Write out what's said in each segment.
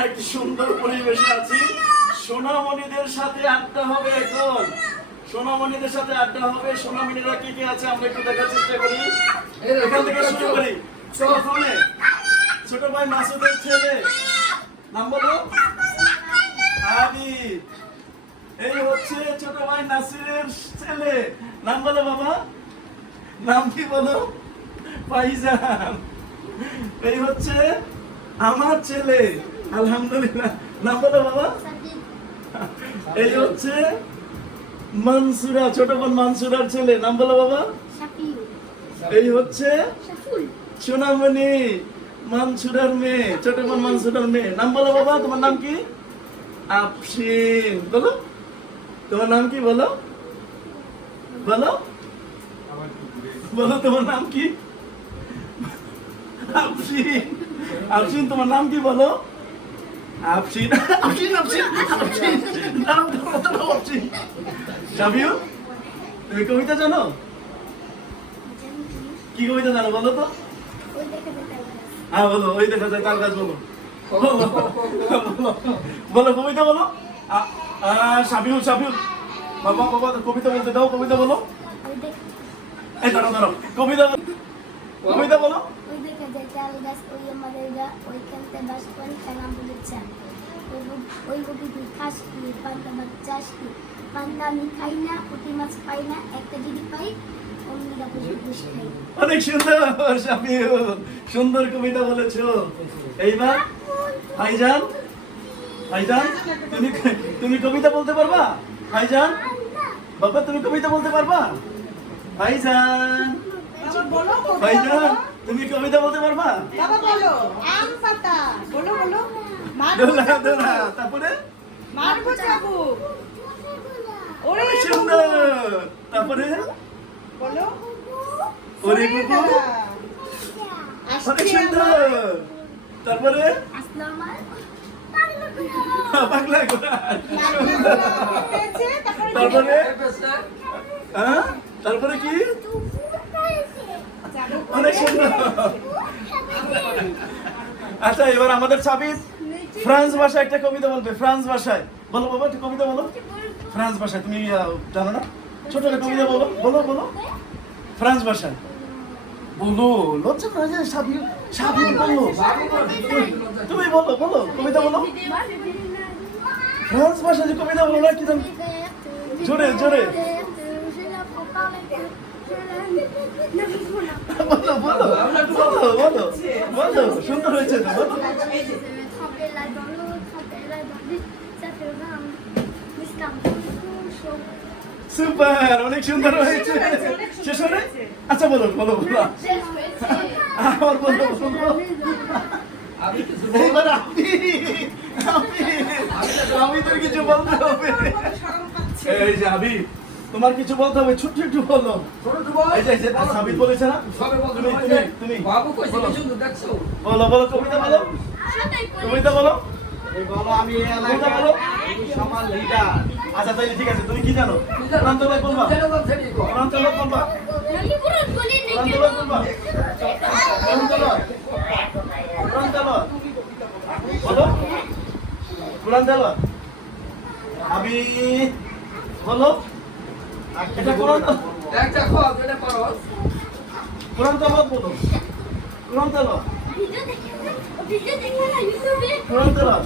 আমরা একটি সুন্দর পরিবেশে আছি। সোনামণিদের সাথে আড্ডা হবে এখন। সোনামণিদের সাথে আড্ডা হবে। সোনামণিরা কি কি আছে আমরা একটু দেখার চেষ্টা করি। এখান থেকে শুরু করি। প্রথমে ছোট ভাই মাসুদের ছেলে। নাম বলো? আবিদ এই হচ্ছে ছোট ভাই নাসিরের ছেলে। নাম বলো বাবা। নাম কি বলো? ফাইজান। এই হচ্ছে আমার ছেলে। আলহামদুলিল্লাহ। নাম বলো বাবা। এই হচ্ছে মানসুরা ছোট বোন মানসুরার ছেলে। নাম বলো বাবা। এই হচ্ছে সোনামণি মানসুরার মেয়ে ছোট বোন মানসুরার মেয়ে। নাম বলো বাবা তোমার নাম কি? আফসিন বলো। তোমার নাম কি বলো? বলো। বলো তোমার নাম কি? আফসিন আফসিন তোমার নাম কি বলো? আফসিন আফসিন আফসিন আফসিন দাঁড়াও দাঁড়াও দাঁড়াও আফসিন সাবিউ তুমি কবিতা জানো? কি কবিতা জানো বলো তো? হ্যাঁ বলো ওই দেখা যায় তার কাজ বলো। বলো, কবিতা বলো। সাবিউল সাবিউল বাবা বাবা কবিতা বলতে দাও কবিতা বলো। এই দাঁড়াও দাঁড়াও। কবিতা। কবিতা বলো। দেখা যায় চাল গাছ ওই আমাদের গা ওইখানতে বাস করে খেলা বলেছে ওই গো- তুই খাস কি? পান্তা মাছ চাষ কি? পান্তা আমি খাই না, পুঁটি মাছ পাই না, একটা যদি পাই অনেক সুন্দর সুন্দর কবিতা বলেছ। এইবার, ভাইজান ভাইজান, তুমি তুমি কবিতা বলতে পারবা? ভাইজান, বাবা, তুমি কবিতা বলতে পারবা? ভাইজান। ভাইজান তুমি কবিতা বলতে পারবা? বাবা বলো। আম পাতা। বলো বলো। দোলা দোলা তারপরে? ওরে সুন্দর। তারপরে? বলো। ওরে ওরে অনেক সুন্দর। তারপরে? পাগলা তারপরে হ্যাঁ কি? চাবুক অনেক সুন্দর আচ্ছা এবার আমাদের সাবিত ফ্রান্স ভাষায় একটা কবিতা বলবে। ফ্রান্স ভাষায়। বলো বাবা একটা কবিতা বলো। ফ্রান্স ভাষায় তুমি জানো না? ছোট একটা কবিতা বলো। বলো বলো। ফ্রান্স ভাষায়। বলো লজ্জা করে যায় সাবি সাবি বলো। তুমি বলো বলো কবিতা বলো। ফ্রান্স ভাষায় যে কবিতা বলো না কি জোরে, জোরে। বলো বলো বলো বলো বলো, সুন্দর হয়েছে তো, বলো। সুপার, অনেক সুন্দর হয়েছে। শেষ হলে? আচ্ছা বলো বলো বলো। আবার বলো বলো। আপনি আমিদের কিছু বলতে হবে। এই যে আবি তোমার কিছু বলতে হবে ছোট্ট একটু বলো। এই যে সাবিত বলেছে না? তুমি তুমি তুমি। বাবু কইছে বলো। দেখছ? বলো বলো কবিতা বলো। কবিতা বলো। বলো আমি এই এলাকার বলো। সমাজ লিডার আচ্ছা তাই ঠিক আছে তুমি কি জানো? প্রান্ত লোক বলবা। প্রান্ত লোক বলবা প্রান্ত লোক বলবা। প্রান্ত লোক প্রান্ত লোক বলো। প্রান্ত লোক আমি বলো। এটা কোরআন দেখ দেখো কোরআন বলো। কোরআন তেলাওয়াত কোরআন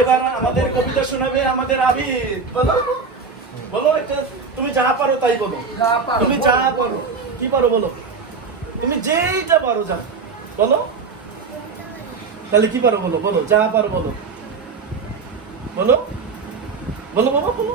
এবার আমাদের কবিতা শোনাবে আমাদের আবিদ বলো। বলো এটা তুমি যা পারো তাই বলো। তুমি যা পারো কি পারো বলো। তুমি যেইটা পারো যা। বলো। তাহলে কি পারো বলো? বলো যা পারো বলো। বলো। বলো বাবা বলো।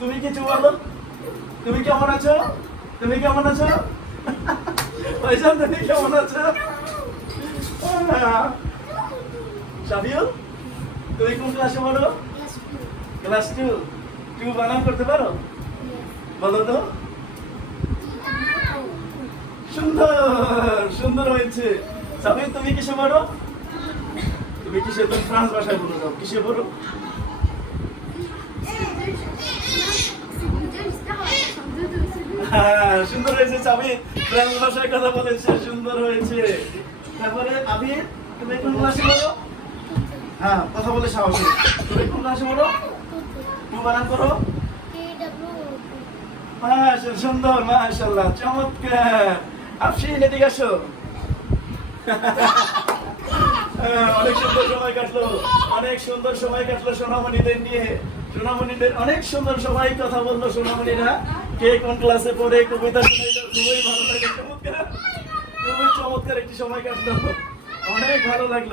তুমি কিছু বলো তুমি কেমন আছো? তুমি কেমন আছো? ভাইজান তুমি কেমন আছো? আহ, তুমি কোন ক্লাসে পড়ো? ক্লাস টু টু বানান করতে পারো? বলো তো। সুন্দর সুন্দর হয়েছে। সাফিউল তুমি কিসে পড়ো? তুমি কিসে তুমি ফ্রান্স ভাষায় বলো যাও কিসে পড়ো? হ্যাঁ সুন্দর হয়েছে ভাষায় কথা বলেছে সুন্দর হয়েছে। তারপরে তুমি কোন ক্লাসে পড়ো? হ্যাঁ কথা বলে তুমি কোন ক্লাসে পড়ো? টু বানান করো। সুন্দর মাশাল্লাহ চমৎকার। এদিকে আসো। হ্যাঁ, অনেক সুন্দর সময় কাটলো। অনেক সুন্দর সময় কাটলো সোনামণিদের নিয়ে। সোনামণিদের অনেক সুন্দর সময় কথা বলল সোনামণিরা। কে কোন ক্লাসে পড়ে, কবিতা খুবই ভালো লাগে, চমৎকার। খুবই চমৎকার একটি সময় কাটলো। অনেক ভালো লাগল।